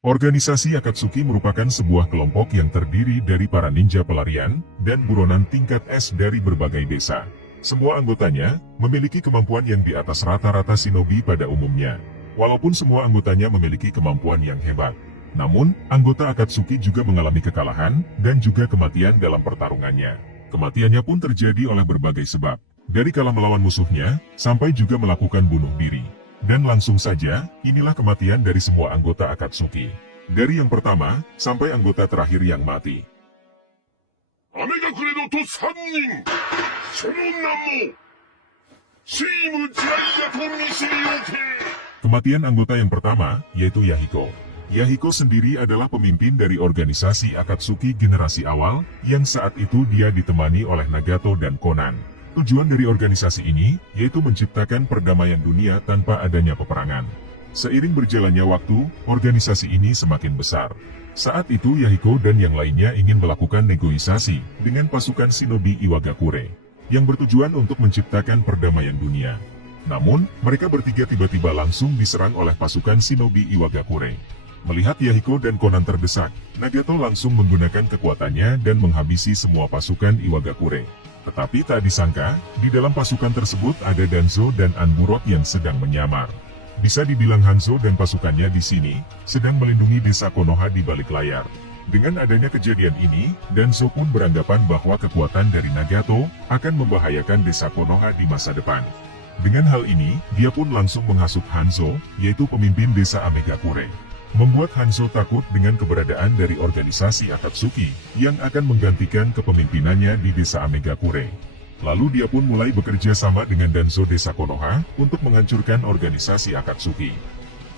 Organisasi Akatsuki merupakan sebuah kelompok yang terdiri dari para ninja pelarian dan buronan tingkat S dari berbagai desa. Semua anggotanya memiliki kemampuan yang di atas rata-rata shinobi pada umumnya. Walaupun semua anggotanya memiliki kemampuan yang hebat, namun anggota Akatsuki juga mengalami kekalahan dan juga kematian dalam pertarungannya. Kematiannya pun terjadi oleh berbagai sebab, dari kalah melawan musuhnya sampai juga melakukan bunuh diri. Dan langsung saja, inilah kematian dari semua anggota Akatsuki. Dari yang pertama, sampai anggota terakhir yang mati. Amegakure no to 3 人その名もチームジャイアト見知りおけ。 Kematian anggota yang pertama, yaitu Yahiko. Yahiko sendiri adalah pemimpin dari organisasi Akatsuki generasi awal, yang saat itu dia ditemani oleh Nagato dan Conan. Tujuan dari organisasi ini, yaitu menciptakan perdamaian dunia tanpa adanya peperangan. Seiring berjalannya waktu, organisasi ini semakin besar. Saat itu Yahiko dan yang lainnya ingin melakukan negosiasi dengan pasukan shinobi Iwagakure, yang bertujuan untuk menciptakan perdamaian dunia. Namun, mereka bertiga tiba-tiba langsung diserang oleh pasukan shinobi Iwagakure. Melihat Yahiko dan Conan terdesak, Nagato langsung menggunakan kekuatannya dan menghabisi semua pasukan Iwagakure. Tetapi tak disangka, di dalam pasukan tersebut ada Danzo dan Anburot yang sedang menyamar. Bisa dibilang Hanzo dan pasukannya di sini sedang melindungi desa Konoha di balik layar. Dengan adanya kejadian ini, Danzo pun beranggapan bahwa kekuatan dari Nagato akan membahayakan desa Konoha di masa depan. Dengan hal ini, dia pun langsung menghasut Hanzo, yaitu pemimpin desa Amegakure. Membuat Hanzo takut dengan keberadaan dari organisasi Akatsuki yang akan menggantikan kepemimpinannya di desa Amegakure. Lalu dia pun mulai bekerja sama dengan Danzo desa Konoha untuk menghancurkan organisasi Akatsuki.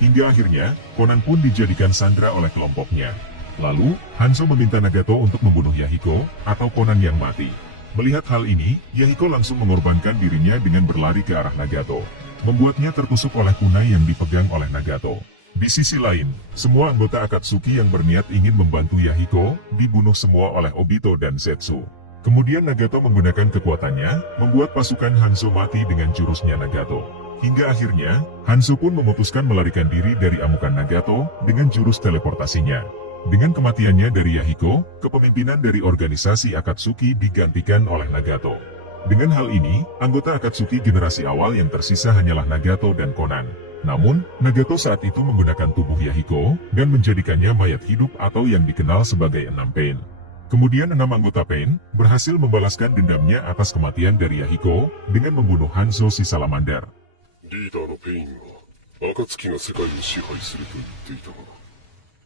Hingga akhirnya, Conan pun dijadikan sandera oleh kelompoknya. Lalu, Hanzo meminta Nagato untuk membunuh Yahiko atau Conan yang mati. Melihat hal ini, Yahiko langsung mengorbankan dirinya dengan berlari ke arah Nagato, membuatnya tertusuk oleh kunai yang dipegang oleh Nagato. Di sisi lain, semua anggota Akatsuki yang berniat ingin membantu Yahiko dibunuh semua oleh Obito dan Zetsu. Kemudian Nagato menggunakan kekuatannya, membuat pasukan Hanzo mati dengan jurusnya Nagato. Hingga akhirnya, Hanzo pun memutuskan melarikan diri dari amukan Nagato dengan jurus teleportasinya. Dengan kematiannya dari Yahiko, kepemimpinan dari organisasi Akatsuki digantikan oleh Nagato. Dengan hal ini, anggota Akatsuki generasi awal yang tersisa hanyalah Nagato dan Conan. Namun, Nagato saat itu menggunakan tubuh Yahiko dan menjadikannya mayat hidup atau yang dikenal sebagai 6 Pain. Kemudian 6 anggota Pain berhasil membalaskan dendamnya atas kematian dari Yahiko dengan membunuh Hanzo si Salamander. リーダーのペインは暁が世界を支配すると言っていたが、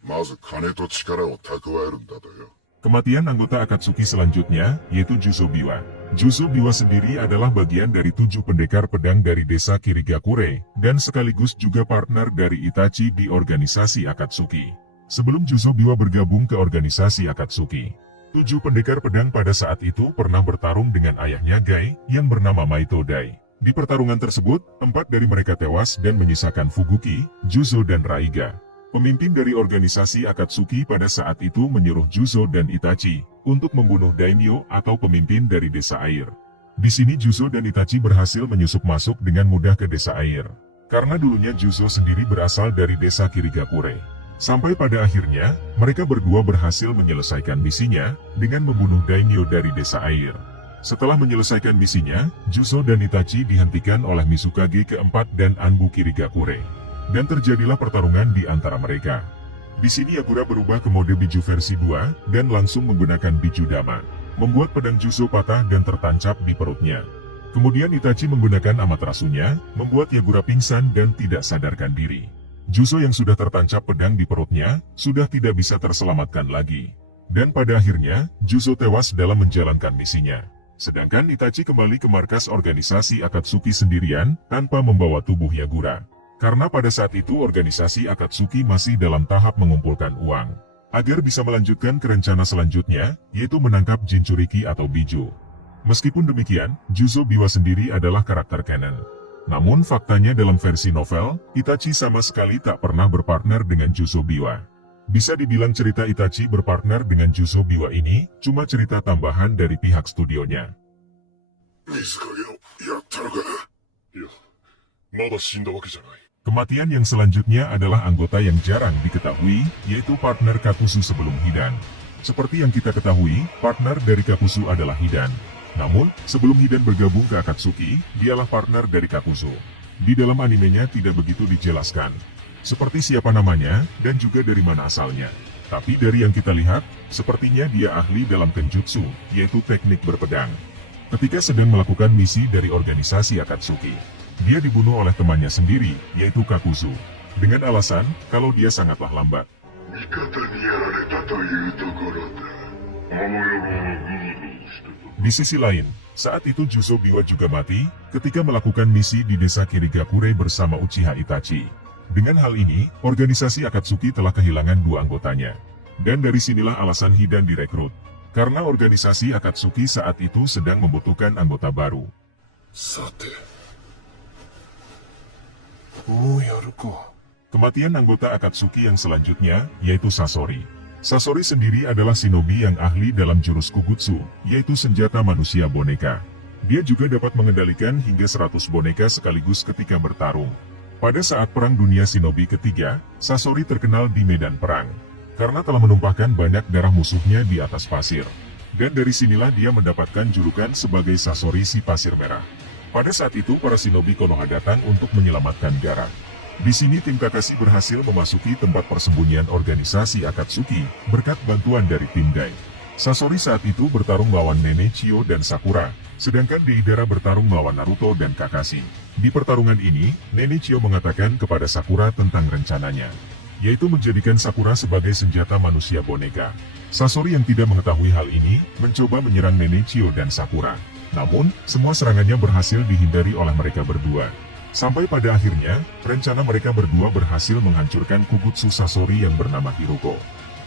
まず金と力を蓄えるんだとよ。 Kematian anggota Akatsuki selanjutnya, yaitu Juzo Biwa. Juzo Biwa sendiri adalah bagian dari 7 pendekar pedang dari desa Kirigakure, dan sekaligus juga partner dari Itachi di organisasi Akatsuki. Sebelum Juzo Biwa bergabung ke organisasi Akatsuki, 7 pendekar pedang pada saat itu pernah bertarung dengan ayahnya Gai, yang bernama Maito Dai. Di pertarungan tersebut, 4 dari mereka tewas dan menyisakan Fuguki, Juzo dan Raiga. Pemimpin dari organisasi Akatsuki pada saat itu menyuruh Juzo dan Itachi untuk membunuh daimyo atau pemimpin dari desa air. Di sini Juzo dan Itachi berhasil menyusup masuk dengan mudah ke desa air. Karena dulunya Juzo sendiri berasal dari desa Kirigakure. Sampai pada akhirnya, mereka berdua berhasil menyelesaikan misinya dengan membunuh daimyo dari desa air. Setelah menyelesaikan misinya, Juzo dan Itachi dihentikan oleh Mizukage keempat dan Anbu Kirigakure. Dan terjadilah pertarungan di antara mereka. Di sini Yagura berubah ke mode Biju versi 2 dan langsung menggunakan Biju Dama, membuat pedang Juzo patah dan tertancap di perutnya. Kemudian Itachi menggunakan Amaterasunya, membuat Yagura pingsan dan tidak sadarkan diri. Juzo yang sudah tertancap pedang di perutnya sudah tidak bisa terselamatkan lagi. Dan pada akhirnya, Juzo tewas dalam menjalankan misinya. Sedangkan Itachi kembali ke markas organisasi Akatsuki sendirian tanpa membawa tubuh Yagura. Karena pada saat itu organisasi Akatsuki masih dalam tahap mengumpulkan uang, agar bisa melanjutkan ke rencana selanjutnya, yaitu menangkap Jinchuriki atau Biju. Meskipun demikian, Juzo Biwa sendiri adalah karakter canon. Namun faktanya dalam versi novel, Itachi sama sekali tak pernah berpartner dengan Juzo Biwa. Bisa dibilang cerita Itachi berpartner dengan Juzo Biwa ini, cuma cerita tambahan dari pihak studionya. 水影をやったのか。いや、まだ死んだわけじゃない。Kematian yang selanjutnya adalah anggota yang jarang diketahui, yaitu partner Kakuzu sebelum Hidan. Seperti yang kita ketahui, partner dari Kakuzu adalah Hidan. Namun, sebelum Hidan bergabung ke Akatsuki, dialah partner dari Kakuzu. Di dalam animenya tidak begitu dijelaskan, seperti siapa namanya, dan juga dari mana asalnya. Tapi dari yang kita lihat, sepertinya dia ahli dalam kenjutsu, yaitu teknik berpedang. Ketika sedang melakukan misi dari organisasi Akatsuki, dia dibunuh oleh temannya sendiri, yaitu Kakuzu, dengan alasan kalau dia sangatlah lambat. Di sisi lain, saat itu Juso Biwa juga mati ketika melakukan misi di desa Kirigakure bersama Uchiha Itachi. Dengan hal ini, organisasi Akatsuki telah kehilangan 2 anggotanya. Dan dari sinilah alasan Hidan direkrut, karena organisasi Akatsuki saat itu sedang membutuhkan anggota baru. Kematian anggota Akatsuki yang selanjutnya, yaitu Sasori. Sasori sendiri adalah shinobi yang ahli dalam jurus Kugutsu, yaitu senjata manusia boneka. Dia juga dapat mengendalikan hingga 100 boneka sekaligus ketika bertarung. Pada saat Perang Dunia Shinobi ketiga, Sasori terkenal di medan perang, karena telah menumpahkan banyak darah musuhnya di atas pasir. Dan dari sinilah dia mendapatkan julukan sebagai Sasori si Pasir Merah. Pada saat itu para shinobi Konoha datang untuk menyelamatkan Gaara. Di sini tim Kakashi berhasil memasuki tempat persembunyian organisasi Akatsuki berkat bantuan dari tim Dai. Sasori saat itu bertarung melawan Nene Chio dan Sakura, sedangkan Deidara bertarung melawan Naruto dan Kakashi. Di pertarungan ini, Nene Chio mengatakan kepada Sakura tentang rencananya, yaitu menjadikan Sakura sebagai senjata manusia boneka. Sasori yang tidak mengetahui hal ini, mencoba menyerang Nene Chio dan Sakura. Namun, semua serangannya berhasil dihindari oleh mereka berdua. Sampai pada akhirnya, rencana mereka berdua berhasil menghancurkan Kugutsu Sasori yang bernama Hiroko.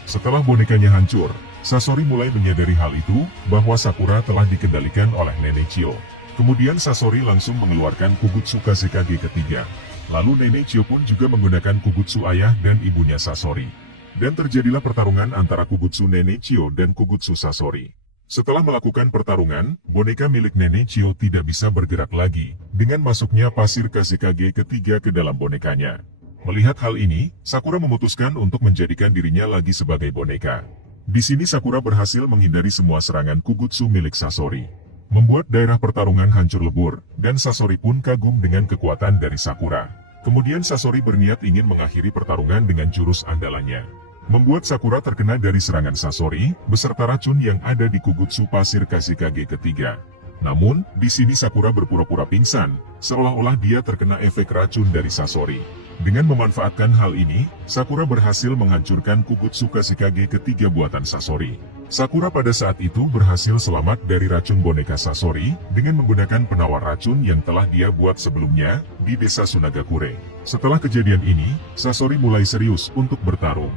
Setelah bonekanya hancur, Sasori mulai menyadari hal itu, bahwa Sakura telah dikendalikan oleh Nene Chio. Kemudian Sasori langsung mengeluarkan Kugutsu Kazekage ketiga. Lalu Nene Chio pun juga menggunakan Kugutsu ayah dan ibunya Sasori. Dan terjadilah pertarungan antara Kugutsu Nene Chio dan Kugutsu Sasori. Setelah melakukan pertarungan, boneka milik Nene Chio tidak bisa bergerak lagi, dengan masuknya pasir Kazekage ketiga ke dalam bonekanya. Melihat hal ini, Sakura memutuskan untuk menjadikan dirinya lagi sebagai boneka. Di sini Sakura berhasil menghindari semua serangan Kugutsu milik Sasori, membuat daerah pertarungan hancur lebur, dan Sasori pun kagum dengan kekuatan dari Sakura. Kemudian Sasori berniat ingin mengakhiri pertarungan dengan jurus andalannya, membuat Sakura terkena dari serangan Sasori, beserta racun yang ada di Kugutsu pasir Kazekage ketiga. Namun, di sini Sakura berpura-pura pingsan, seolah-olah dia terkena efek racun dari Sasori. Dengan memanfaatkan hal ini, Sakura berhasil menghancurkan Kugutsu Kazekage ketiga buatan Sasori. Sakura pada saat itu berhasil selamat dari racun boneka Sasori, dengan menggunakan penawar racun yang telah dia buat sebelumnya, di desa Sunagakure. Setelah kejadian ini, Sasori mulai serius untuk bertarung,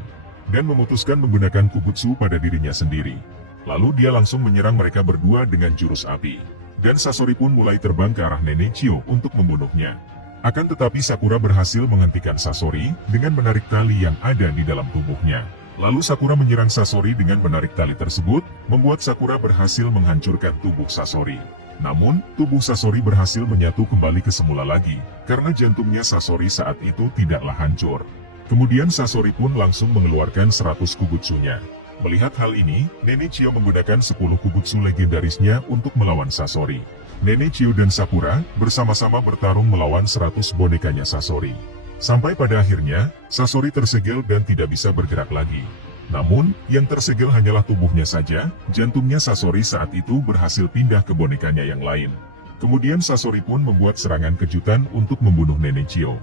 dan memutuskan menggunakan Kugutsu pada dirinya sendiri. Lalu dia langsung menyerang mereka berdua dengan jurus api. Dan Sasori pun mulai terbang ke arah Nene Chio untuk membunuhnya. Akan tetapi Sakura berhasil menghentikan Sasori dengan menarik tali yang ada di dalam tubuhnya. Lalu Sakura menyerang Sasori dengan menarik tali tersebut, membuat Sakura berhasil menghancurkan tubuh Sasori. Namun, tubuh Sasori berhasil menyatu kembali ke semula lagi, karena jantungnya Sasori saat itu tidaklah hancur. Kemudian Sasori pun langsung mengeluarkan 100 Kugutsunya. Melihat hal ini, Nene Chio menggunakan 10 Kugutsu legendarisnya untuk melawan Sasori. Nene Chio dan Sakura bersama-sama bertarung melawan 100 bonekanya Sasori. Sampai pada akhirnya, Sasori tersegel dan tidak bisa bergerak lagi. Namun, yang tersegel hanyalah tubuhnya saja, jantungnya Sasori saat itu berhasil pindah ke bonekanya yang lain. Kemudian Sasori pun membuat serangan kejutan untuk membunuh Nene Chio.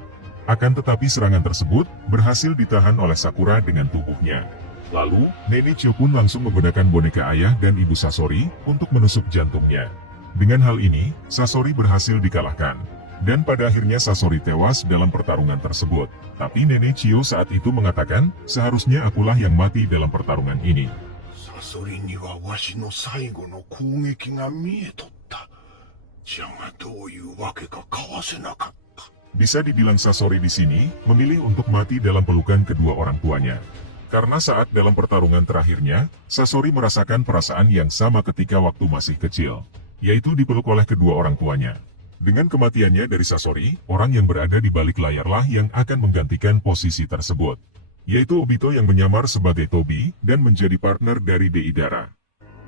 Akan tetapi serangan tersebut berhasil ditahan oleh Sakura dengan tubuhnya. Lalu, Nene Chio pun langsung menggunakan boneka ayah dan ibu Sasori untuk menusuk jantungnya. Dengan hal ini, Sasori berhasil dikalahkan. Dan pada akhirnya Sasori tewas dalam pertarungan tersebut. Tapi Nene Chio saat itu mengatakan, seharusnya akulah yang mati dalam pertarungan ini. Sasori ni wa washi no saigo no kougeki ga mietotta. Jaga douyu wake ka kawase nakatta. Bisa dibilang Sasori di sini memilih untuk mati dalam pelukan kedua orang tuanya. Karena saat dalam pertarungan terakhirnya, Sasori merasakan perasaan yang sama ketika waktu masih kecil, yaitu dipeluk oleh kedua orang tuanya. Dengan kematiannya dari Sasori, orang yang berada di balik layarlah yang akan menggantikan posisi tersebut, yaitu Obito yang menyamar sebagai Tobi dan menjadi partner dari Deidara.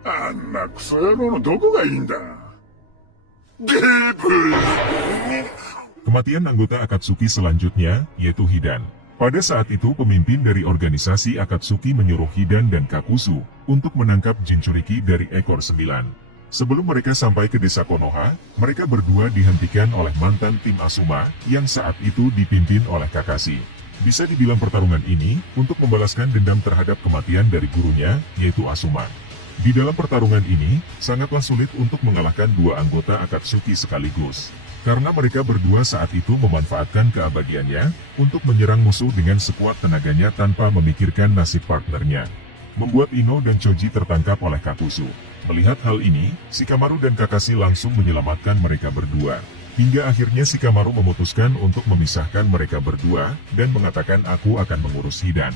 あんなクソ野郎のどこがいいんだ。デブ。 Kematian anggota Akatsuki selanjutnya, yaitu Hidan. Pada saat itu pemimpin dari organisasi Akatsuki menyuruh Hidan dan Kakuzu untuk menangkap Jinchuriki dari ekor 9. Sebelum mereka sampai ke desa Konoha, mereka berdua dihentikan oleh mantan tim Asuma yang saat itu dipimpin oleh Kakashi. Bisa dibilang pertarungan ini untuk membalaskan dendam terhadap kematian dari gurunya, yaitu Asuma. Di dalam pertarungan ini, sangatlah sulit untuk mengalahkan dua anggota Akatsuki sekaligus. Karena mereka berdua saat itu memanfaatkan keabadiannya untuk menyerang musuh dengan sekuat tenaganya tanpa memikirkan nasib partnernya. Membuat Ino dan Choji tertangkap oleh Kakuzu. Melihat hal ini, Shikamaru dan Kakashi langsung menyelamatkan mereka berdua. Hingga akhirnya Shikamaru memutuskan untuk memisahkan mereka berdua dan mengatakan aku akan mengurus Hidan.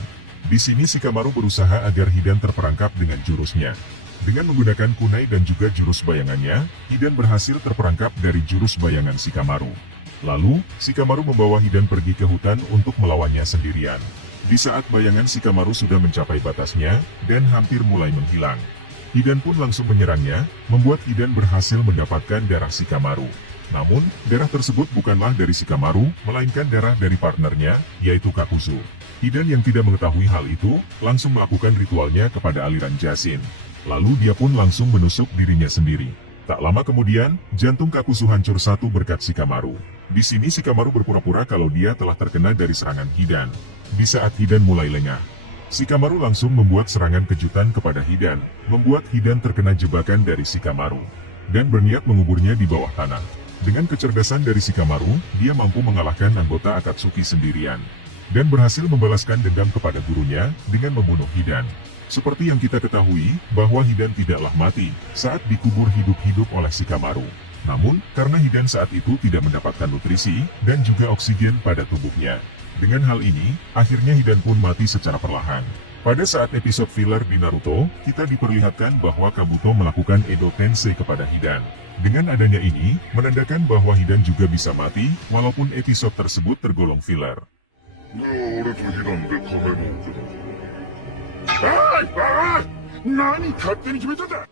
Di sini Shikamaru berusaha agar Hidan terperangkap dengan jurusnya. Dengan menggunakan kunai dan juga jurus bayangannya, Hidan berhasil terperangkap dari jurus bayangan Shikamaru. Lalu, Shikamaru membawa Hidan pergi ke hutan untuk melawannya sendirian. Di saat bayangan Shikamaru sudah mencapai batasnya dan hampir mulai menghilang, Hidan pun langsung menyerangnya, membuat Hidan berhasil mendapatkan darah Shikamaru. Namun, darah tersebut bukanlah dari Shikamaru, melainkan darah dari partnernya, yaitu Kakuzu. Hidan yang tidak mengetahui hal itu, langsung melakukan ritualnya kepada aliran Jashin. Lalu dia pun langsung menusuk dirinya sendiri. Tak lama kemudian, jantung Kakuzu hancur satu berkat Shikamaru. Di sini Shikamaru berpura-pura kalau dia telah terkena dari serangan Hidan. Di saat Hidan mulai lengah, Shikamaru langsung membuat serangan kejutan kepada Hidan, membuat Hidan terkena jebakan dari Shikamaru, dan berniat menguburnya di bawah tanah. Dengan kecerdasan dari Shikamaru, dia mampu mengalahkan anggota Akatsuki sendirian, dan berhasil membalaskan dendam kepada gurunya dengan membunuh Hidan. Seperti yang kita ketahui, bahwa Hidan tidaklah mati saat dikubur hidup-hidup oleh Shikamaru. Namun, karena Hidan saat itu tidak mendapatkan nutrisi dan juga oksigen pada tubuhnya. Dengan hal ini, akhirnya Hidan pun mati secara perlahan. Pada saat episode filler di Naruto, kita diperlihatkan bahwa Kabuto melakukan Edo Tensei kepada Hidan. Dengan adanya ini, menandakan bahwa Hidan juga bisa mati, walaupun episode tersebut tergolong filler.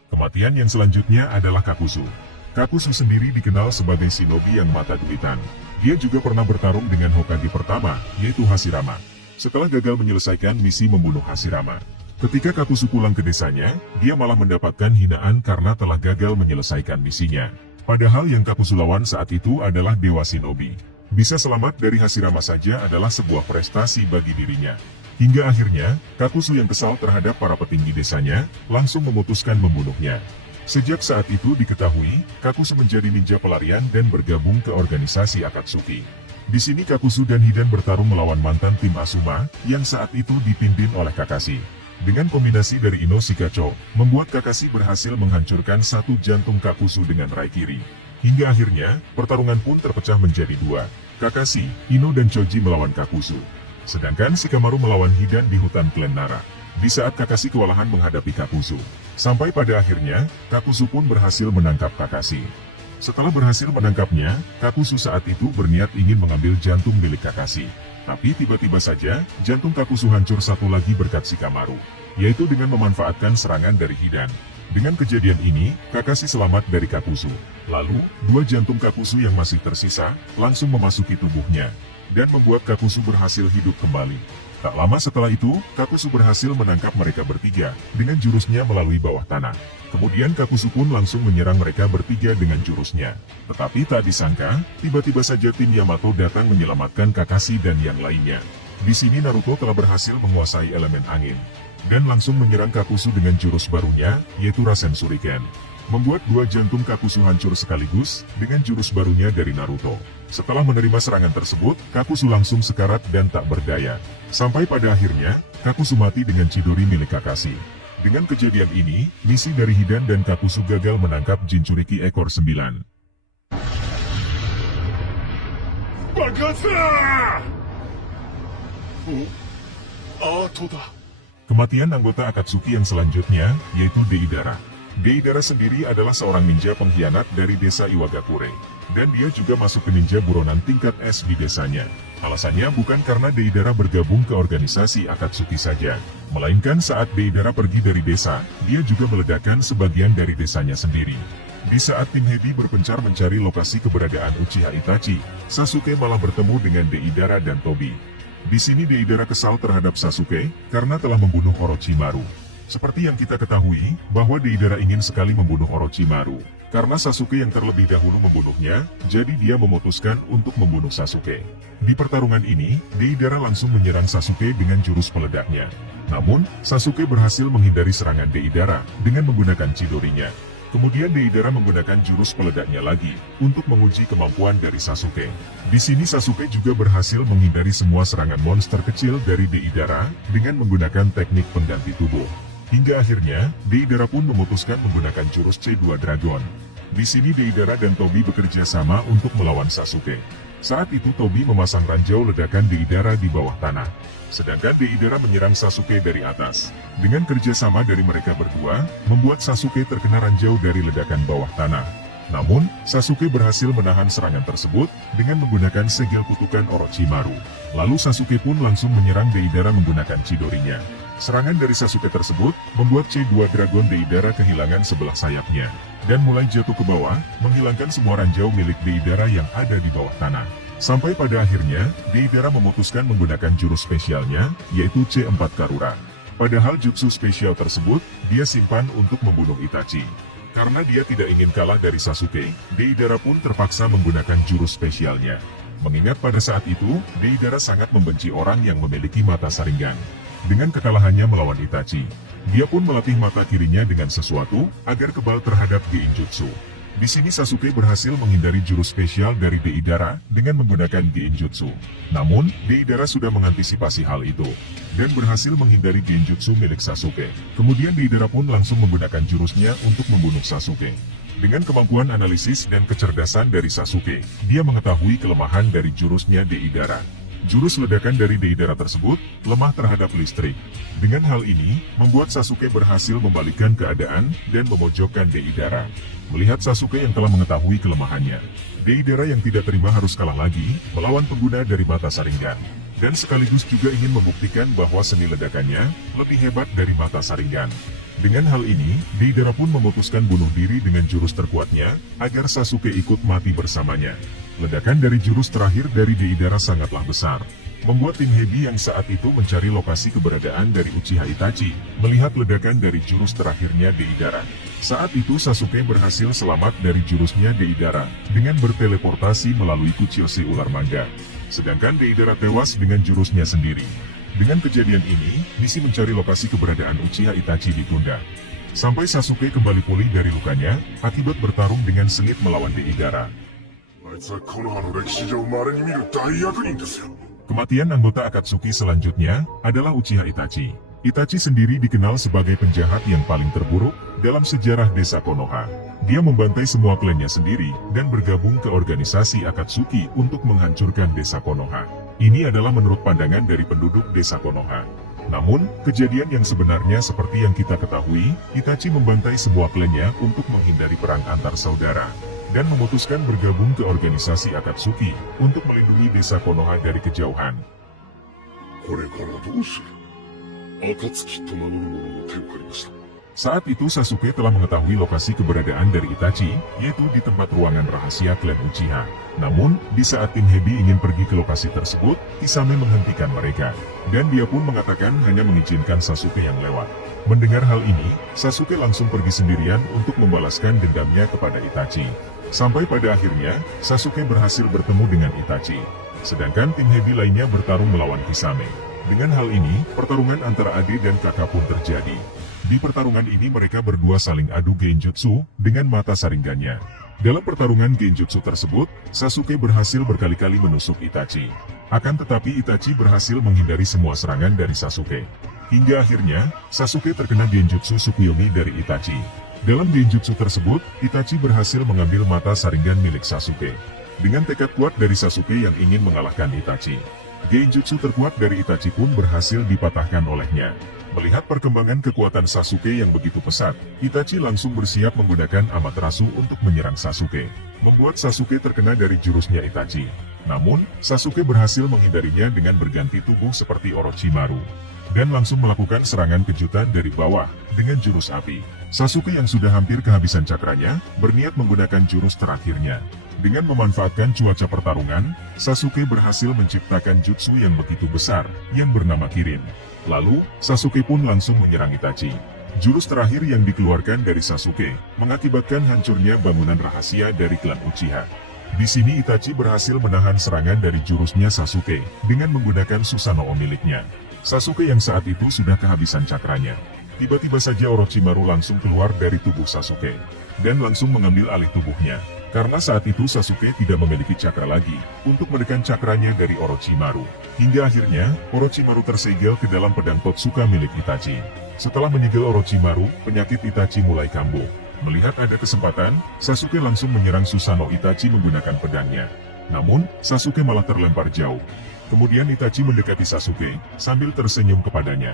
Kematian yang selanjutnya adalah Kakuzu. Kakuzu sendiri dikenal sebagai shinobi yang mata duitan. Dia juga pernah bertarung dengan Hokage pertama, yaitu Hashirama. Setelah gagal menyelesaikan misi membunuh Hashirama, ketika Kakuzu pulang ke desanya, dia malah mendapatkan hinaan karena telah gagal menyelesaikan misinya. Padahal yang Kakuzu lawan saat itu adalah Dewa Shinobi. Bisa selamat dari Hashirama saja adalah sebuah prestasi bagi dirinya. Hingga akhirnya, Kakuzu yang kesal terhadap para petinggi desanya, langsung memutuskan membunuhnya. Sejak saat itu diketahui, Kakuzu menjadi ninja pelarian dan bergabung ke organisasi Akatsuki. Di sini Kakuzu dan Hidan bertarung melawan mantan tim Asuma, yang saat itu dipimpin oleh Kakashi. Dengan kombinasi dari Ino Shikacho, membuat Kakashi berhasil menghancurkan satu jantung Kakuzu dengan rai kiri. Hingga akhirnya, pertarungan pun terpecah menjadi dua. Kakashi, Ino dan Choji melawan Kakuzu. Sedangkan Shikamaru melawan Hidan di hutan klan Nara. Di saat Kakashi kewalahan menghadapi Kakuzu. Sampai pada akhirnya, Kakuzu pun berhasil menangkap Kakashi. Setelah berhasil menangkapnya, Kakuzu saat itu berniat ingin mengambil jantung milik Kakashi. Tapi tiba-tiba saja, jantung Kakuzu hancur satu lagi berkat Shikamaru, yaitu dengan memanfaatkan serangan dari Hidan. Dengan kejadian ini, Kakashi selamat dari Kakuzu. Lalu, dua jantung Kakuzu yang masih tersisa, langsung memasuki tubuhnya, dan membuat Kakuzu berhasil hidup kembali. Tak lama setelah itu, Kakuzu berhasil menangkap mereka bertiga, dengan jurusnya melalui bawah tanah. Kemudian Kakuzu pun langsung menyerang mereka bertiga dengan jurusnya. Tetapi tak disangka, tiba-tiba saja tim Yamato datang menyelamatkan Kakashi dan yang lainnya. Di sini Naruto telah berhasil menguasai elemen angin, dan langsung menyerang Kakuzu dengan jurus barunya, yaitu Rasen Shuriken. Membuat dua jantung Kakuzu hancur sekaligus, dengan jurus barunya dari Naruto. Setelah menerima serangan tersebut, Kakuzu langsung sekarat dan tak berdaya. Sampai pada akhirnya, Kakuzu mati dengan Chidori milik Kakashi. Dengan kejadian ini, misi dari Hidan dan Kakuzu gagal menangkap Jinchuriki ekor 9. Kematian anggota Akatsuki yang selanjutnya, yaitu Deidara. Deidara sendiri adalah seorang ninja pengkhianat dari desa Iwagakure, dan dia juga masuk ke ninja buronan tingkat S di desanya. Alasannya bukan karena Deidara bergabung ke organisasi Akatsuki saja, melainkan saat Deidara pergi dari desa, dia juga meledakkan sebagian dari desanya sendiri. Di saat tim Hebi berpencar mencari lokasi keberadaan Uchiha Itachi, Sasuke malah bertemu dengan Deidara dan Tobi. Di sini Deidara kesal terhadap Sasuke karena telah membunuh Orochimaru. Seperti yang kita ketahui, bahwa Deidara ingin sekali membunuh Orochimaru. Karena Sasuke yang terlebih dahulu membunuhnya, jadi dia memutuskan untuk membunuh Sasuke. Di pertarungan ini, Deidara langsung menyerang Sasuke dengan jurus peledaknya. Namun, Sasuke berhasil menghindari serangan Deidara dengan menggunakan Chidorinya. Kemudian Deidara menggunakan jurus peledaknya lagi untuk menguji kemampuan dari Sasuke. Di sini Sasuke juga berhasil menghindari semua serangan monster kecil dari Deidara dengan menggunakan teknik pengganti tubuh. Hingga akhirnya, Deidara pun memutuskan menggunakan jurus C2 Dragon. Di sini Deidara dan Tobi bekerja sama untuk melawan Sasuke. Saat itu Tobi memasang ranjau ledakan Deidara di bawah tanah. Sedangkan Deidara menyerang Sasuke dari atas. Dengan kerjasama dari mereka berdua, membuat Sasuke terkena ranjau dari ledakan bawah tanah. Namun, Sasuke berhasil menahan serangan tersebut dengan menggunakan segel kutukan Orochimaru. Lalu Sasuke pun langsung menyerang Deidara menggunakan Chidorinya. Serangan dari Sasuke tersebut membuat C2 Dragon Deidara kehilangan sebelah sayapnya dan mulai jatuh ke bawah, menghilangkan semua ranjau milik Deidara yang ada di bawah tanah. Sampai pada akhirnya, Deidara memutuskan menggunakan jurus spesialnya, yaitu C4 Karura. Padahal jutsu spesial tersebut, dia simpan untuk membunuh Itachi. Karena dia tidak ingin kalah dari Sasuke, Deidara pun terpaksa menggunakan jurus spesialnya. Mengingat pada saat itu, Deidara sangat membenci orang yang memiliki mata Sharingan. Dengan kekalahannya melawan Itachi, dia pun melatih mata kirinya dengan sesuatu agar kebal terhadap Genjutsu. Di sini Sasuke berhasil menghindari jurus spesial dari Deidara dengan menggunakan Genjutsu. Namun, Deidara sudah mengantisipasi hal itu dan berhasil menghindari Genjutsu milik Sasuke. Kemudian Deidara pun langsung menggunakan jurusnya untuk membunuh Sasuke. Dengan kemampuan analisis dan kecerdasan dari Sasuke, dia mengetahui kelemahan dari jurusnya Deidara. Jurus ledakan dari Deidara tersebut lemah terhadap listrik. Dengan hal ini, membuat Sasuke berhasil membalikkan keadaan dan memojokkan Deidara. Melihat Sasuke yang telah mengetahui kelemahannya, Deidara yang tidak terima harus kalah lagi melawan pengguna dari mata Sharingan. Dan sekaligus juga ingin membuktikan bahwa seni ledakannya lebih hebat dari mata Sharingan. Dengan hal ini, Deidara pun memutuskan bunuh diri dengan jurus terkuatnya agar Sasuke ikut mati bersamanya. Ledakan dari jurus terakhir dari Deidara sangatlah besar, membuat tim Hebi yang saat itu mencari lokasi keberadaan dari Uchiha Itachi, melihat ledakan dari jurus terakhirnya Deidara. Saat itu Sasuke berhasil selamat dari jurusnya Deidara, dengan berteleportasi melalui Kuchiyose ular manga. Sedangkan Deidara tewas dengan jurusnya sendiri. Dengan kejadian ini, misi mencari lokasi keberadaan Uchiha Itachi ditunda. Sampai Sasuke kembali pulih dari lukanya, akibat bertarung dengan sengit melawan Deidara. Kematian anggota Akatsuki selanjutnya adalah Uchiha Itachi. Itachi sendiri dikenal sebagai penjahat yang paling terburuk dalam sejarah desa Konoha. Dia membantai semua klannya sendiri dan bergabung ke organisasi Akatsuki untuk menghancurkan desa Konoha. Ini adalah menurut pandangan dari penduduk desa Konoha. Namun, kejadian yang sebenarnya seperti yang kita ketahui, Itachi membantai semua klannya untuk menghindari perang antar saudara dan memutuskan bergabung ke organisasi Akatsuki untuk melindungi desa Konoha dari kejauhan. Saat itu Sasuke telah mengetahui lokasi keberadaan dari Itachi, yaitu di tempat ruangan rahasia klan Uchiha. Namun, di saat tim Hebi ingin pergi ke lokasi tersebut, Kisame menghentikan mereka, dan dia pun mengatakan hanya mengizinkan Sasuke yang lewat. Mendengar hal ini, Sasuke langsung pergi sendirian untuk membalaskan dendamnya kepada Itachi. Sampai pada akhirnya, Sasuke berhasil bertemu dengan Itachi. Sedangkan tim Hebi lainnya bertarung melawan Kisame. Dengan hal ini, pertarungan antara adik dan kakak pun terjadi. Di pertarungan ini mereka berdua saling adu Genjutsu dengan mata Sharingannya. Dalam pertarungan Genjutsu tersebut, Sasuke berhasil berkali-kali menusuk Itachi. Akan tetapi Itachi berhasil menghindari semua serangan dari Sasuke. Hingga akhirnya, Sasuke terkena Genjutsu Tsukuyomi dari Itachi. Dalam Genjutsu tersebut, Itachi berhasil mengambil mata Sharingan milik Sasuke. Dengan tekad kuat dari Sasuke yang ingin mengalahkan Itachi, Genjutsu terkuat dari Itachi pun berhasil dipatahkan olehnya. Melihat perkembangan kekuatan Sasuke yang begitu pesat, Itachi langsung bersiap menggunakan Amaterasu untuk menyerang Sasuke, membuat Sasuke terkena dari jurusnya Itachi. Namun, Sasuke berhasil menghindarinya dengan berganti tubuh seperti Orochimaru, dan langsung melakukan serangan kejutan dari bawah dengan jurus api. Sasuke yang sudah hampir kehabisan cakranya, berniat menggunakan jurus terakhirnya. Dengan memanfaatkan cuaca pertarungan, Sasuke berhasil menciptakan jutsu yang begitu besar, yang bernama Kirin. Lalu, Sasuke pun langsung menyerang Itachi. Jurus terakhir yang dikeluarkan dari Sasuke, mengakibatkan hancurnya bangunan rahasia dari klan Uchiha. Di sini Itachi berhasil menahan serangan dari jurusnya Sasuke, dengan menggunakan Susanoo miliknya. Sasuke yang saat itu sudah kehabisan cakranya. Tiba-tiba saja Orochimaru langsung keluar dari tubuh Sasuke, dan langsung mengambil alih tubuhnya. Karena saat itu Sasuke tidak memiliki cakra lagi, untuk menekan cakranya dari Orochimaru. Hingga akhirnya, Orochimaru tersegel ke dalam pedang Totsuka milik Itachi. Setelah menyegel Orochimaru, penyakit Itachi mulai kambuh. Melihat ada kesempatan, Sasuke langsung menyerang Susanoo Itachi menggunakan pedangnya. Namun, Sasuke malah terlempar jauh. Kemudian Itachi mendekati Sasuke, sambil tersenyum kepadanya,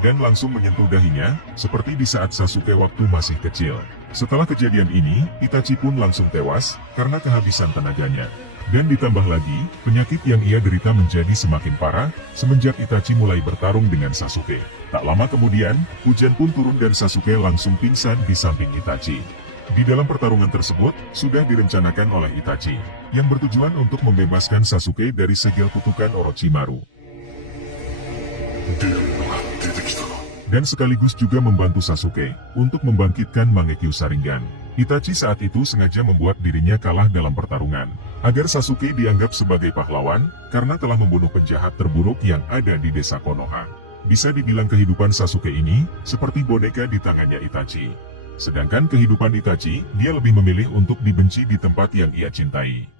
dan langsung menyentuh dahinya, seperti di saat Sasuke waktu masih kecil. Setelah kejadian ini, Itachi pun langsung tewas, karena kehabisan tenaganya. Dan ditambah lagi, penyakit yang ia derita menjadi semakin parah, semenjak Itachi mulai bertarung dengan Sasuke. Tak lama kemudian, hujan pun turun dan Sasuke langsung pingsan di samping Itachi. Di dalam pertarungan tersebut, sudah direncanakan oleh Itachi, yang bertujuan untuk membebaskan Sasuke dari segel kutukan Orochimaru. Dan sekaligus juga membantu Sasuke, untuk membangkitkan Mangekyo Sharingan. Itachi saat itu sengaja membuat dirinya kalah dalam pertarungan, agar Sasuke dianggap sebagai pahlawan, karena telah membunuh penjahat terburuk yang ada di desa Konoha. Bisa dibilang kehidupan Sasuke ini, seperti boneka di tangannya Itachi. Sedangkan kehidupan Itachi, dia lebih memilih untuk dibenci di tempat yang ia cintai.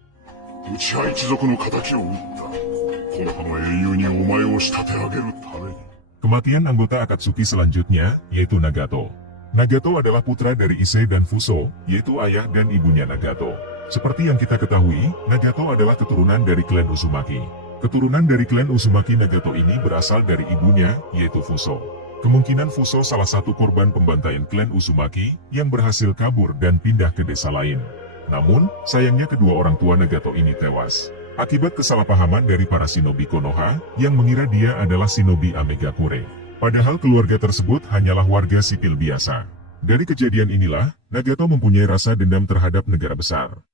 Uchiha Ichizoku no katakiを打った。この葉の英雄にお前を仕立て上げるために。Kematian anggota Akatsuki selanjutnya, yaitu Nagato. Nagato adalah putra dari Issei dan Fuso, yaitu ayah dan ibunya Nagato. Seperti yang kita ketahui, Nagato adalah keturunan dari klan Uzumaki. Keturunan dari klan Uzumaki Nagato ini berasal dari ibunya, yaitu Fuso. Kemungkinan Fuso salah satu korban pembantaian klan Uzumaki, yang berhasil kabur dan pindah ke desa lain. Namun, sayangnya kedua orang tua Nagato ini tewas akibat kesalahpahaman dari para shinobi Konoha, yang mengira dia adalah shinobi Amegakure. Padahal keluarga tersebut hanyalah warga sipil biasa. Dari kejadian inilah, Nagato mempunyai rasa dendam terhadap negara besar.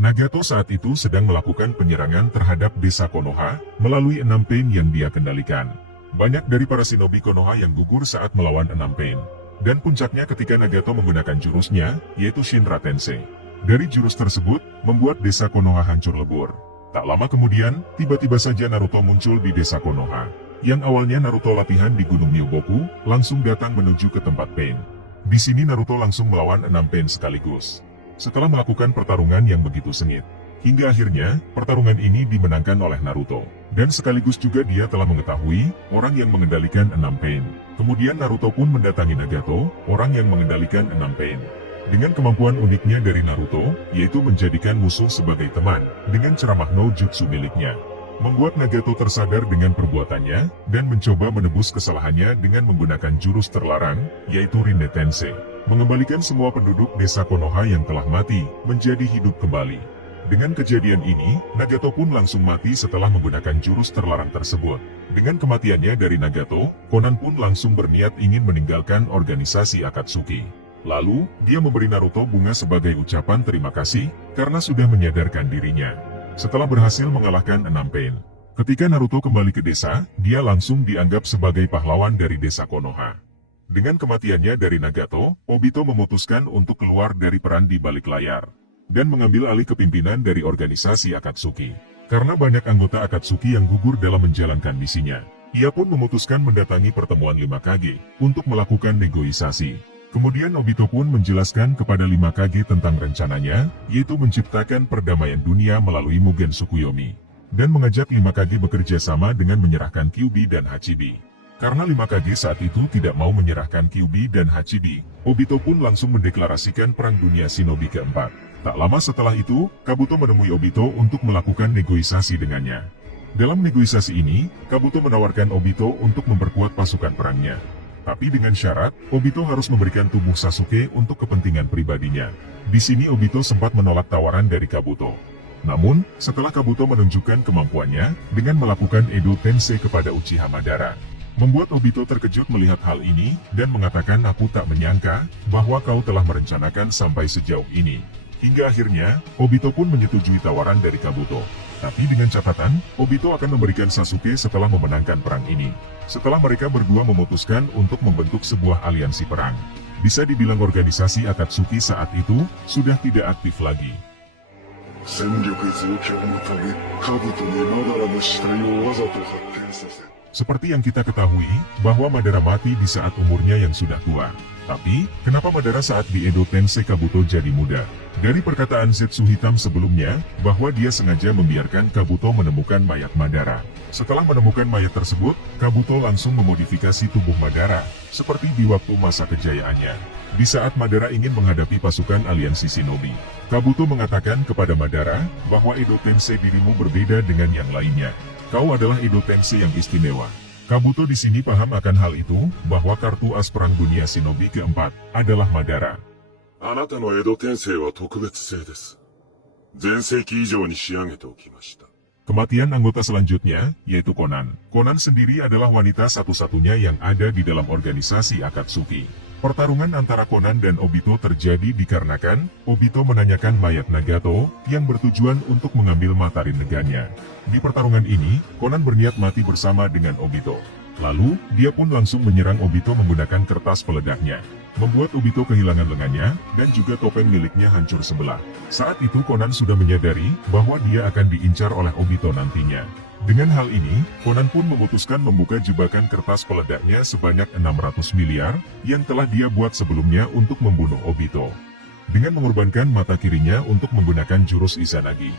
Nagato saat itu sedang melakukan penyerangan terhadap desa Konoha, melalui 6 pain yang dia kendalikan. Banyak dari para shinobi Konoha yang gugur saat melawan 6 pain. Dan puncaknya ketika Nagato menggunakan jurusnya, yaitu Shinra Tensei. Dari jurus tersebut, membuat desa Konoha hancur lebur. Tak lama kemudian, tiba-tiba saja Naruto muncul di desa Konoha. Yang awalnya Naruto latihan di Gunung Myoboku, langsung datang menuju ke tempat pain. Di sini Naruto langsung melawan 6 pain sekaligus. Setelah melakukan pertarungan yang begitu sengit, hingga akhirnya, pertarungan ini dimenangkan oleh Naruto. Dan sekaligus juga dia telah mengetahui, orang yang mengendalikan 6 pain. Kemudian Naruto pun mendatangi Nagato, orang yang mengendalikan 6 pain. Dengan kemampuan uniknya dari Naruto, yaitu menjadikan musuh sebagai teman, dengan ceramah no jutsu miliknya. Membuat Nagato tersadar dengan perbuatannya, dan mencoba menebus kesalahannya dengan menggunakan jurus terlarang, yaitu Rinne Tensei. Mengembalikan semua penduduk desa Konoha yang telah mati, menjadi hidup kembali. Dengan kejadian ini, Nagato pun langsung mati setelah menggunakan jurus terlarang tersebut. Dengan kematiannya dari Nagato, Konan pun langsung berniat ingin meninggalkan organisasi Akatsuki. Lalu, dia memberi Naruto bunga sebagai ucapan terima kasih, karena sudah menyadarkan dirinya. Setelah berhasil mengalahkan 6 pain. Ketika Naruto kembali ke desa, dia langsung dianggap sebagai pahlawan dari desa Konoha. Dengan kematiannya dari Nagato, Obito memutuskan untuk keluar dari peran di balik layar. Dan mengambil alih kepimpinan dari organisasi Akatsuki. Karena banyak anggota Akatsuki yang gugur dalam menjalankan misinya, ia pun memutuskan mendatangi pertemuan 5 Kage untuk melakukan negosiasi. Kemudian Obito pun menjelaskan kepada 5 Kage tentang rencananya, yaitu menciptakan perdamaian dunia melalui Mugen Tsukuyomi. Dan mengajak 5 Kage bekerja sama dengan menyerahkan Kyuubi dan Hachibi. Karena 5 Kage saat itu tidak mau menyerahkan Kyuubi dan Hachibi, Obito pun langsung mendeklarasikan Perang Dunia Shinobi keempat. Tak lama setelah itu, Kabuto menemui Obito untuk melakukan negosiasi dengannya. Dalam negosiasi ini, Kabuto menawarkan Obito untuk memperkuat pasukan perangnya. Tapi dengan syarat, Obito harus memberikan tubuh Sasuke untuk kepentingan pribadinya. Di sini Obito sempat menolak tawaran dari Kabuto. Namun, setelah Kabuto menunjukkan kemampuannya dengan melakukan Edo Tensei kepada Uchiha Madara, membuat Obito terkejut melihat hal ini dan mengatakan, "Aku tak menyangka bahwa kau telah merencanakan sampai sejauh ini." Hingga akhirnya, Obito pun menyetujui tawaran dari Kabuto. Tapi dengan catatan, Obito akan memberikan Sasuke setelah memenangkan perang ini. Setelah mereka berdua memutuskan untuk membentuk sebuah aliansi perang. Bisa dibilang organisasi Akatsuki saat itu sudah tidak aktif lagi. 戦力増強のため、兜にマダラの死体をわざと発展させ。 Seperti yang kita ketahui, bahwa Madara mati di saat umurnya yang sudah tua. Tapi, kenapa Madara saat di Edo Tensei Kabuto jadi muda? Dari perkataan Zetsu Hitam sebelumnya, bahwa dia sengaja membiarkan Kabuto menemukan mayat Madara. Setelah menemukan mayat tersebut, Kabuto langsung memodifikasi tubuh Madara, seperti di waktu masa kejayaannya. Di saat Madara ingin menghadapi pasukan aliansi Shinobi, Kabuto mengatakan kepada Madara, bahwa Edo Tensei dirimu berbeda dengan yang lainnya. Kau adalah Edo Tensei yang istimewa. Kabuto di sini paham akan hal itu, bahwa kartu as perang dunia Shinobi keempat adalah Madara. あなたの江戸天聖は特別性です。前世紀以上に仕上げておきました。 Kematian anggota selanjutnya, yaitu Konan. Konan sendiri adalah wanita satu-satunya yang ada di dalam organisasi Akatsuki. Pertarungan antara Konan dan Obito terjadi dikarenakan Obito menanyakan mayat Nagato yang bertujuan untuk mengambil mata rinnegannya. Di pertarungan ini, Konan berniat mati bersama dengan Obito. Lalu, dia pun langsung menyerang Obito menggunakan kertas peledaknya, membuat Obito kehilangan lengannya dan juga topeng miliknya hancur sebelah. Saat itu Konan sudah menyadari bahwa dia akan diincar oleh Obito nantinya. Dengan hal ini, Konan pun memutuskan membuka jebakan kertas peledaknya sebanyak 600 miliar yang telah dia buat sebelumnya untuk membunuh Obito. Dengan mengorbankan mata kirinya untuk menggunakan jurus Izanagi,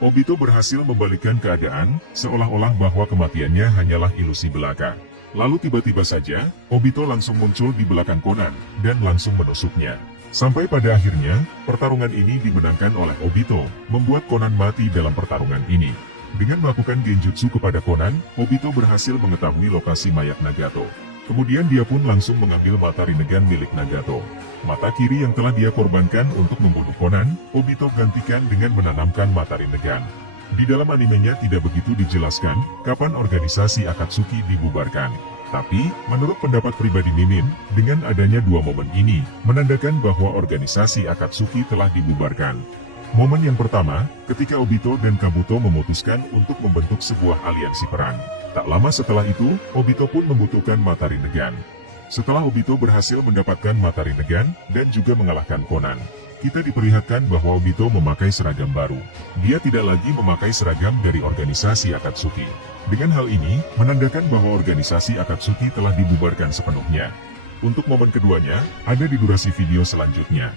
Obito berhasil membalikkan keadaan, seolah-olah bahwa kematiannya hanyalah ilusi belaka. Lalu tiba-tiba saja, Obito langsung muncul di belakang Konan, dan langsung menusuknya. Sampai pada akhirnya, pertarungan ini dimenangkan oleh Obito, membuat Konan mati dalam pertarungan ini. Dengan melakukan genjutsu kepada Konan, Obito berhasil mengetahui lokasi mayat Nagato. Kemudian dia pun langsung mengambil mata rinnegan milik Nagato. Mata kiri yang telah dia korbankan untuk membunuh Konan, Obito gantikan dengan menanamkan mata rinnegan. Di dalam animenya tidak begitu dijelaskan kapan organisasi Akatsuki dibubarkan. Tapi, menurut pendapat pribadi Mimin, dengan adanya dua momen ini, menandakan bahwa organisasi Akatsuki telah dibubarkan. Momen yang pertama, ketika Obito dan Kabuto memutuskan untuk membentuk sebuah aliansi perang. Tak lama setelah itu, Obito pun membutuhkan mata rinnegan. Setelah Obito berhasil mendapatkan mata rinnegan dan juga mengalahkan Konan, kita diperlihatkan bahwa Obito memakai seragam baru. Dia tidak lagi memakai seragam dari organisasi Akatsuki. Dengan hal ini, menandakan bahwa organisasi Akatsuki telah dibubarkan sepenuhnya. Untuk momen keduanya, ada di durasi video selanjutnya.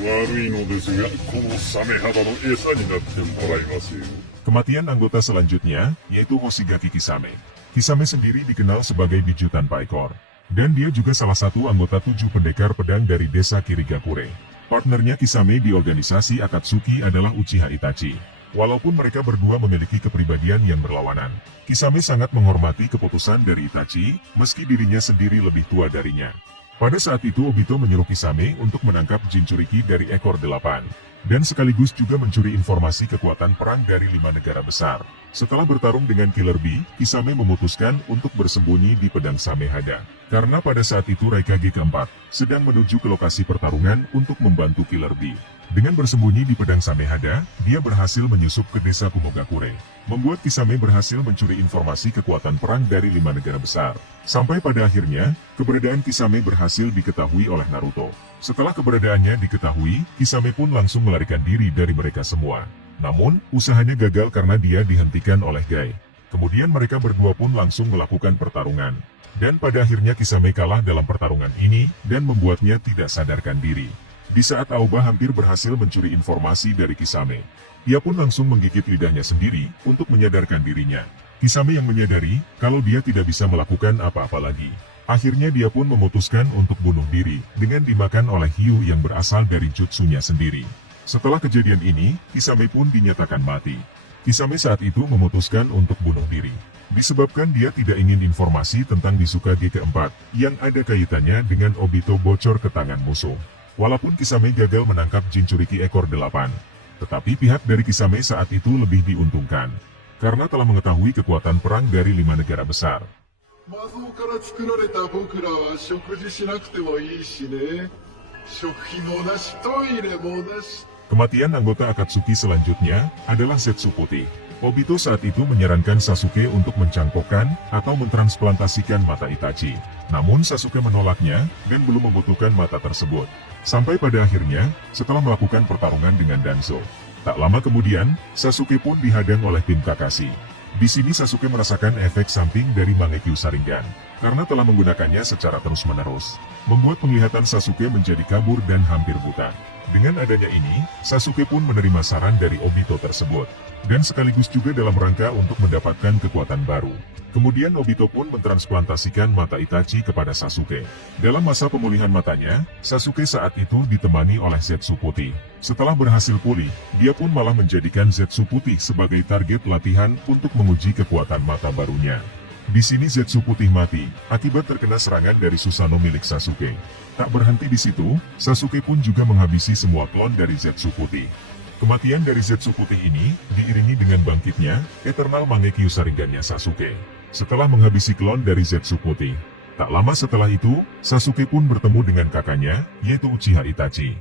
悪いのですが、このサメ肌の餌になってもらいますよ。 Kematian anggota selanjutnya, yaitu Hoshigaki Kisame. Kisame sendiri dikenal sebagai biju tanpa ekor. Dan dia juga salah satu anggota 7 pendekar pedang dari desa Kirigakure. Partnernya Kisame di organisasi Akatsuki adalah Uchiha Itachi. Walaupun mereka berdua memiliki kepribadian yang berlawanan, Kisame sangat menghormati keputusan dari Itachi, meski dirinya sendiri lebih tua darinya. Pada saat itu Obito menyuruh Kisame untuk menangkap Jinchuriki dari ekor 8, dan sekaligus juga mencuri informasi kekuatan perang dari 5 negara besar. Setelah bertarung dengan Killer Bee, Kisame memutuskan untuk bersembunyi di pedang Samehada. Karena pada saat itu Raikage keempat sedang menuju ke lokasi pertarungan untuk membantu Killer Bee. Dengan bersembunyi di pedang Samehada, dia berhasil menyusup ke desa Kumogakure, membuat Kisame berhasil mencuri informasi kekuatan perang dari 5 negara besar. Sampai pada akhirnya, keberadaan Kisame berhasil diketahui oleh Naruto. Setelah keberadaannya diketahui, Kisame pun langsung melarikan diri dari mereka semua. Namun, usahanya gagal karena dia dihentikan oleh Gai. Kemudian mereka berdua pun langsung melakukan pertarungan. Dan pada akhirnya Kisame kalah dalam pertarungan ini, dan membuatnya tidak sadarkan diri. Di saat Aoba hampir berhasil mencuri informasi dari Kisame, ia pun langsung menggigit lidahnya sendiri untuk menyadarkan dirinya. Kisame yang menyadari kalau dia tidak bisa melakukan apa-apa lagi. Akhirnya dia pun memutuskan untuk bunuh diri dengan dimakan oleh hiu yang berasal dari jutsunya sendiri. Setelah kejadian ini, Kisame pun dinyatakan mati. Kisame saat itu memutuskan untuk bunuh diri. Disebabkan dia tidak ingin informasi tentang Mizukage keempat yang ada kaitannya dengan Obito bocor ke tangan musuh. Walaupun Kisame gagal menangkap Jinchuriki ekor 8, tetapi pihak dari Kisame saat itu lebih diuntungkan, karena telah mengetahui kekuatan perang dari 5 negara besar. 魔像から作られた僕らは食事しなくてもいいしね。食費もなし、トイレもなし。 Kematian anggota Akatsuki selanjutnya adalah Zetsu Putih. Obito saat itu menyarankan Sasuke untuk mencangkokkan atau mentransplantasikan mata Itachi. Namun Sasuke menolaknya dan belum membutuhkan mata tersebut. Sampai pada akhirnya, setelah melakukan pertarungan dengan Danzo. Tak lama kemudian, Sasuke pun dihadang oleh tim Kakashi. Di sini Sasuke merasakan efek samping dari Mangekyo Sharingan, karena telah menggunakannya secara terus-menerus, membuat penglihatan Sasuke menjadi kabur dan hampir buta. Dengan adanya ini, Sasuke pun menerima saran dari Obito tersebut, dan sekaligus juga dalam rangka untuk mendapatkan kekuatan baru. Kemudian Obito pun mentransplantasikan mata Itachi kepada Sasuke. Dalam masa pemulihan matanya, Sasuke saat itu ditemani oleh Zetsu Putih. Setelah berhasil pulih, dia pun malah menjadikan Zetsu Putih sebagai target latihan untuk menguji kekuatan mata barunya. Di sini Zetsu Putih mati, akibat terkena serangan dari Susanoo milik Sasuke. Tak berhenti di situ, Sasuke pun juga menghabisi semua klon dari Zetsu Putih. Kematian dari Zetsu Putih ini diiringi dengan bangkitnya Eternal Mangekyo Sharingan-nya Sasuke. Setelah menghabisi klon dari Zetsu Putih, tak lama setelah itu, Sasuke pun bertemu dengan kakaknya, yaitu Uchiha Itachi.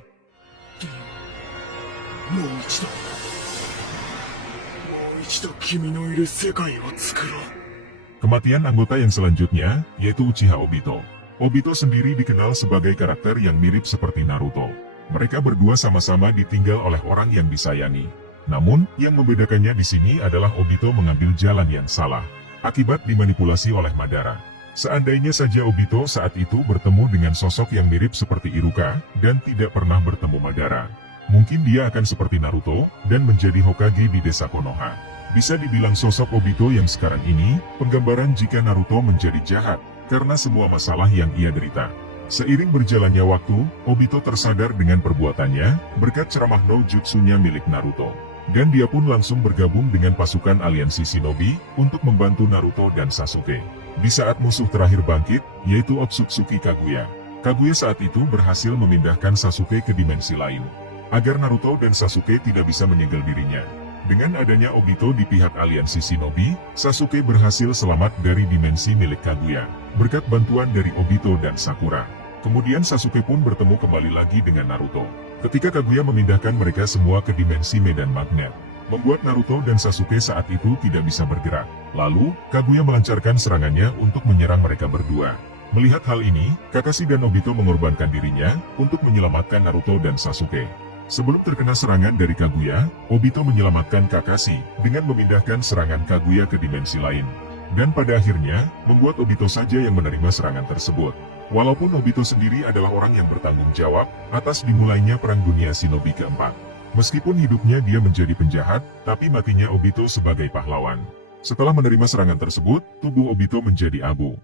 Kematian anggota yang selanjutnya, yaitu Uchiha Obito. Obito sendiri dikenal sebagai karakter yang mirip seperti Naruto. Mereka berdua sama-sama ditinggal oleh orang yang disayangi. Namun, yang membedakannya di sini adalah Obito mengambil jalan yang salah, akibat dimanipulasi oleh Madara. Seandainya saja Obito saat itu bertemu dengan sosok yang mirip seperti Iruka, dan tidak pernah bertemu Madara, mungkin dia akan seperti Naruto, dan menjadi Hokage di desa Konoha. Bisa dibilang sosok Obito yang sekarang ini, penggambaran jika Naruto menjadi jahat, karena semua masalah yang ia derita. Seiring berjalannya waktu, Obito tersadar dengan perbuatannya, berkat ceramah no jutsunya milik Naruto. Dan dia pun langsung bergabung dengan pasukan aliansi Shinobi, untuk membantu Naruto dan Sasuke. Di saat musuh terakhir bangkit, yaitu Otsutsuki Kaguya. Kaguya saat itu berhasil memindahkan Sasuke ke dimensi lain, agar Naruto dan Sasuke tidak bisa menyegel dirinya. Dengan adanya Obito di pihak aliansi Shinobi, Sasuke berhasil selamat dari dimensi milik Kaguya, berkat bantuan dari Obito dan Sakura. Kemudian Sasuke pun bertemu kembali lagi dengan Naruto. Ketika Kaguya memindahkan mereka semua ke dimensi medan magnet, membuat Naruto dan Sasuke saat itu tidak bisa bergerak. Lalu, Kaguya melancarkan serangannya untuk menyerang mereka berdua. Melihat hal ini, Kakashi dan Obito mengorbankan dirinya untuk menyelamatkan Naruto dan Sasuke. Sebelum terkena serangan dari Kaguya, Obito menyelamatkan Kakashi dengan memindahkan serangan Kaguya ke dimensi lain. Dan pada akhirnya, membuat Obito saja yang menerima serangan tersebut. Walaupun Obito sendiri adalah orang yang bertanggung jawab atas dimulainya Perang Dunia Shinobi keempat. Meskipun hidupnya dia menjadi penjahat, tapi matinya Obito sebagai pahlawan. Setelah menerima serangan tersebut, tubuh Obito menjadi abu.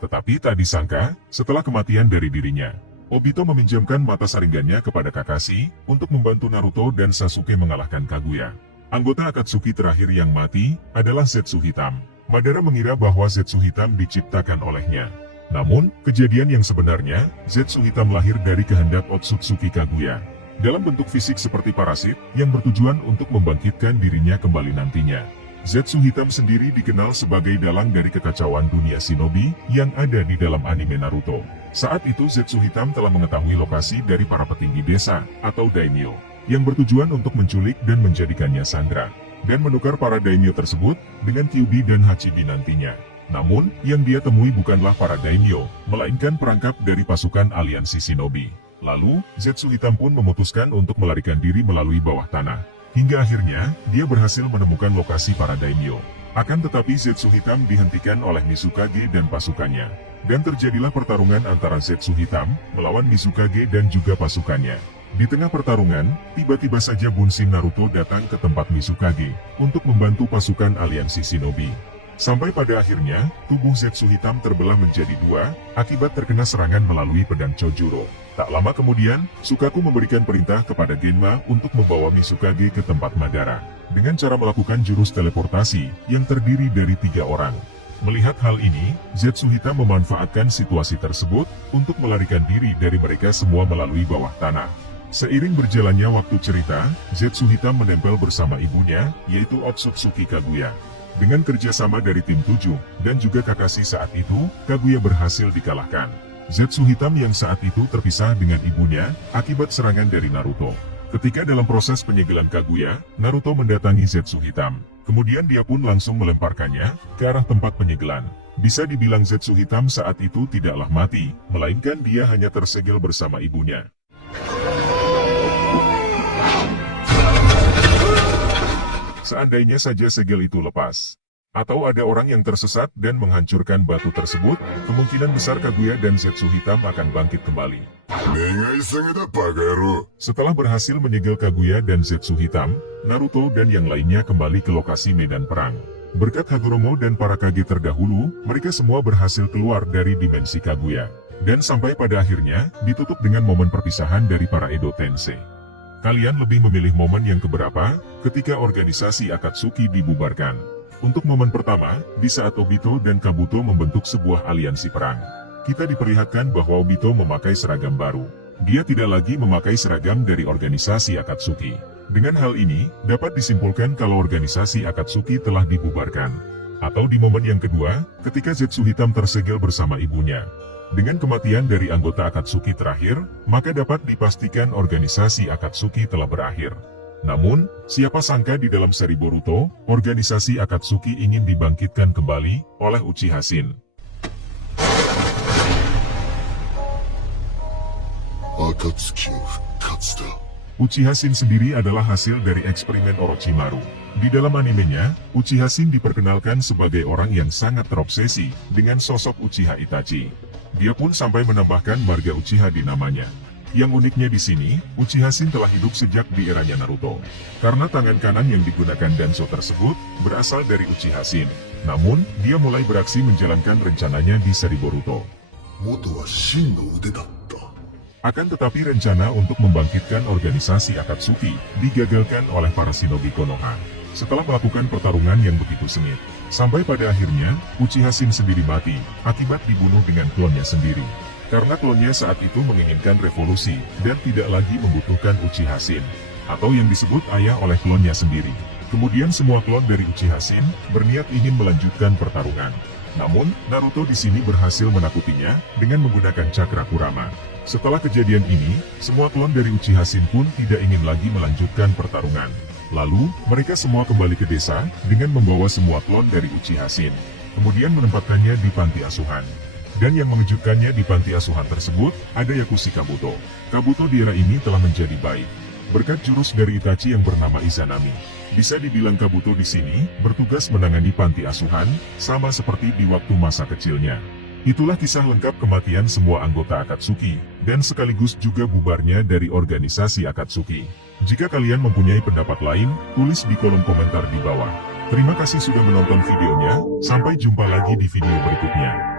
Tetapi tak disangka, setelah kematian dari dirinya, Obito meminjamkan mata Sharingan-nya kepada Kakashi untuk membantu Naruto dan Sasuke mengalahkan Kaguya. Anggota Akatsuki terakhir yang mati adalah Zetsu Hitam. Madara mengira bahwa Zetsu Hitam diciptakan olehnya. Namun, kejadian yang sebenarnya, Zetsu Hitam lahir dari kehendak Otsutsuki Kaguya, dalam bentuk fisik seperti parasit, yang bertujuan untuk membangkitkan dirinya kembali nantinya. Zetsu Hitam sendiri dikenal sebagai dalang dari kekacauan dunia Shinobi, yang ada di dalam anime Naruto. Saat itu Zetsu Hitam telah mengetahui lokasi dari para petinggi desa, atau daimyo, yang bertujuan untuk menculik dan menjadikannya sandera, dan menukar para daimyo tersebut dengan Kyuubi dan Hachibi nantinya. Namun, yang dia temui bukanlah para daimyo, melainkan perangkap dari pasukan aliansi Shinobi. Lalu, Zetsu Hitam pun memutuskan untuk melarikan diri melalui bawah tanah. Hingga akhirnya, dia berhasil menemukan lokasi para daimyo. Akan tetapi Zetsu Hitam dihentikan oleh Mizukage dan pasukannya. Dan terjadilah pertarungan antara Zetsu Hitam melawan Mizukage dan juga pasukannya. Di tengah pertarungan, tiba-tiba saja Bunshin Naruto datang ke tempat Mizukage untuk membantu pasukan aliansi shinobi. Sampai pada akhirnya, tubuh Zetsu hitam terbelah menjadi dua, akibat terkena serangan melalui pedang Chojuro. Tak lama kemudian, Sukaku memberikan perintah kepada Genma untuk membawa Mizukage ke tempat Madara, dengan cara melakukan jurus teleportasi, yang terdiri dari 3 orang. Melihat hal ini, Zetsu hitam memanfaatkan situasi tersebut, untuk melarikan diri dari mereka semua melalui bawah tanah. Seiring berjalannya waktu cerita, Zetsu hitam menempel bersama ibunya, yaitu Otsutsuki Kaguya. Dengan kerjasama dari tim 7, dan juga Kakashi saat itu, Kaguya berhasil dikalahkan. Zetsu hitam yang saat itu terpisah dengan ibunya, akibat serangan dari Naruto. Ketika dalam proses penyegelan Kaguya, Naruto mendatangi Zetsu hitam. Kemudian dia pun langsung melemparkannya, ke arah tempat penyegelan. Bisa dibilang Zetsu hitam saat itu tidaklah mati, melainkan dia hanya tersegel bersama ibunya. Seandainya saja segel itu lepas, atau ada orang yang tersesat dan menghancurkan batu tersebut, kemungkinan besar Kaguya dan Zetsu hitam akan bangkit kembali. Setelah berhasil menyegel Kaguya dan Zetsu hitam, Naruto dan yang lainnya kembali ke lokasi medan perang. Berkat Hagoromo dan para kage terdahulu, mereka semua berhasil keluar dari dimensi Kaguya. Dan sampai pada akhirnya, ditutup dengan momen perpisahan dari para Edo Tensei. Kalian lebih memilih momen yang keberapa, ketika organisasi Akatsuki dibubarkan? Untuk momen pertama, di saat Obito dan Kabuto membentuk sebuah aliansi perang. Kita diperlihatkan bahwa Obito memakai seragam baru. Dia tidak lagi memakai seragam dari organisasi Akatsuki. Dengan hal ini, dapat disimpulkan kalau organisasi Akatsuki telah dibubarkan. Atau di momen yang kedua, ketika Zetsu hitam tersegel bersama ibunya. Dengan kematian dari anggota Akatsuki terakhir, maka dapat dipastikan organisasi Akatsuki telah berakhir. Namun, siapa sangka di dalam seri Boruto, organisasi Akatsuki ingin dibangkitkan kembali oleh Uchiha Shin. Uchiha Shin sendiri adalah hasil dari eksperimen Orochimaru. Di dalam animenya, Uchiha Shin diperkenalkan sebagai orang yang sangat terobsesi dengan sosok Uchiha Itachi. Dia pun sampai menambahkan marga Uchiha di namanya. Yang uniknya di sini, Uchiha Shin telah hidup sejak di eranya Naruto. Karena tangan kanan yang digunakan Danzo tersebut, berasal dari Uchiha Shin. Namun, dia mulai beraksi menjalankan rencananya di seri Boruto. Akan tetapi rencana untuk membangkitkan organisasi Akatsuki, digagalkan oleh para shinobi Konoha. Setelah melakukan pertarungan yang begitu sengit, sampai pada akhirnya, Uchiha Shin sendiri mati, akibat dibunuh dengan klonnya sendiri. Karena klonnya saat itu menginginkan revolusi, dan tidak lagi membutuhkan Uchiha Shin, atau yang disebut ayah oleh klonnya sendiri. Kemudian semua klon dari Uchiha Shin, berniat ingin melanjutkan pertarungan. Namun, Naruto di sini berhasil menakutinya, dengan menggunakan cakra Kurama. Setelah kejadian ini, semua klon dari Uchiha Shin pun tidak ingin lagi melanjutkan pertarungan. Lalu, mereka semua kembali ke desa, dengan membawa semua klon dari Uchiha Shin. Kemudian menempatkannya di panti asuhan. Dan yang mengejutkannya di panti asuhan tersebut, ada Yakushi Kabuto. Kabuto di era ini telah menjadi baik. Berkat jurus dari Itachi yang bernama Izanami. Bisa dibilang Kabuto di sini, bertugas menangani panti asuhan, sama seperti di waktu masa kecilnya. Itulah kisah lengkap kematian semua anggota Akatsuki, dan sekaligus juga bubarnya dari organisasi Akatsuki. Jika kalian mempunyai pendapat lain, tulis di kolom komentar di bawah. Terima kasih sudah menonton videonya, sampai jumpa lagi di video berikutnya.